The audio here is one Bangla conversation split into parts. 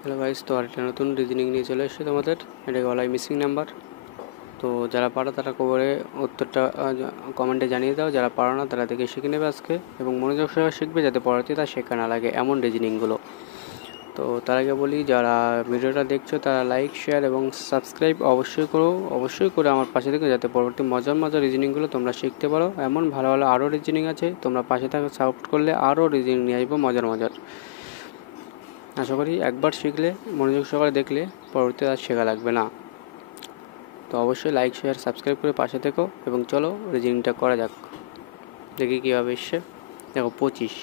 হ্যালো গাইস, তো আরেকটা নতুন রিজনিং নিয়ে চলে এসেছে তোমাদের। এটাকে বলা হয় মিসিং নাম্বার। তো যারা পারো তারা করে উত্তরটা কমেন্টে জানিয়ে দাও, যারা পারো না তারা দেখে শিখে নেবে আজকে, এবং মনোযোগ সহকারে শিখবে যাতে পড়াতে তার শেখা না লাগে এমন রিজনিংগুলো। তো তার আগে বলি, যারা ভিডিওটা দেখছো তারা লাইক, শেয়ার এবং সাবস্ক্রাইব অবশ্যই করো, অবশ্যই করে আমার পাশে থেকে, যাতে পরবর্তী মজার মজার রিজনিংগুলো তোমরা শিখতে পারো। এমন ভালো ভালো আরও রিজনিং আছে, তোমরা পাশে থাকা সাপোর্ট করলে আরও রিজনিং নিয়ে আসবো মজার মজার। আশা করি একবার শিখলে, মনোযোগ সহকারে দেখলে পরবর্তীতে আর শেখা লাগবে না। তো অবশ্যই লাইক, শেয়ার, সাবস্ক্রাইব করে পাশে থেকো এবং চলো রিজনিংটা করা যাক। দেখি কীভাবে এসছে। দেখো 25,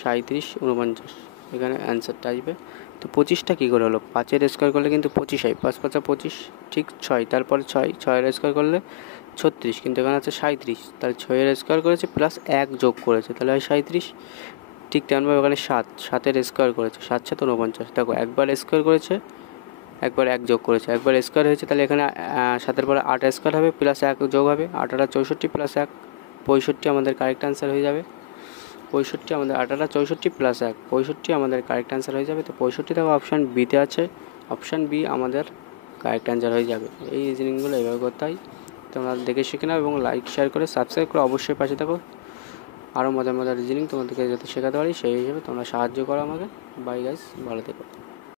37, 49, এখানে অ্যান্সারটা আসবে। তো 25টা কী করে হলো? 5-এর স্কোয়ার করলে কিন্তু 25 হয়, 5 5 25, ঠিক 6, তারপরে 6-6-এর স্কোয়ার করলে 36, কিন্তু এখানে আছে 37, তাহলে 6-এর স্কোয়ার করেছে প্লাস 1 যোগ করেছে, তাহলে হয় 37। ঠিক তেমনভাবে ওখানে 7-7-এর স্কোয়ার করেছে, 7 7 49, দেখো একবার স্কোয়ার করেছে, একবার 1 যোগ করেছে, একবার স্কোয়ার হয়েছে, তাহলে এখানে 7-এর পরে 8 স্কোয়ার হবে প্লাস 1 যোগ হবে, 8 8 64 প্লাস 1, 65 আমাদের কারেক্ট অ্যান্সার হয়ে যাবে। 65 আমাদের 8 8 64 প্লাস 1, 65 আমাদের কারেক্ট অ্যান্সার হয়ে যাবে। তো 65 দেখো অপশান বিতে আছে, অপশান বি আমাদের কারেক্ট অ্যান্সার হয়ে যাবে। এই রিজনিংগুলো এভাবে করতে হয়, তোমরা দেখে শিখে নাও এবং লাইক, শেয়ার করে সাবস্ক্রাইব করে অবশ্যই পাশে থাকো। আরও মজার মজার রিজনিং তোমাদেরকে যাতে শেখাতে পারি সেই হিসেবে তোমরা সাহায্য করো আমাকে। বাই গাইস, ভালো থেকো।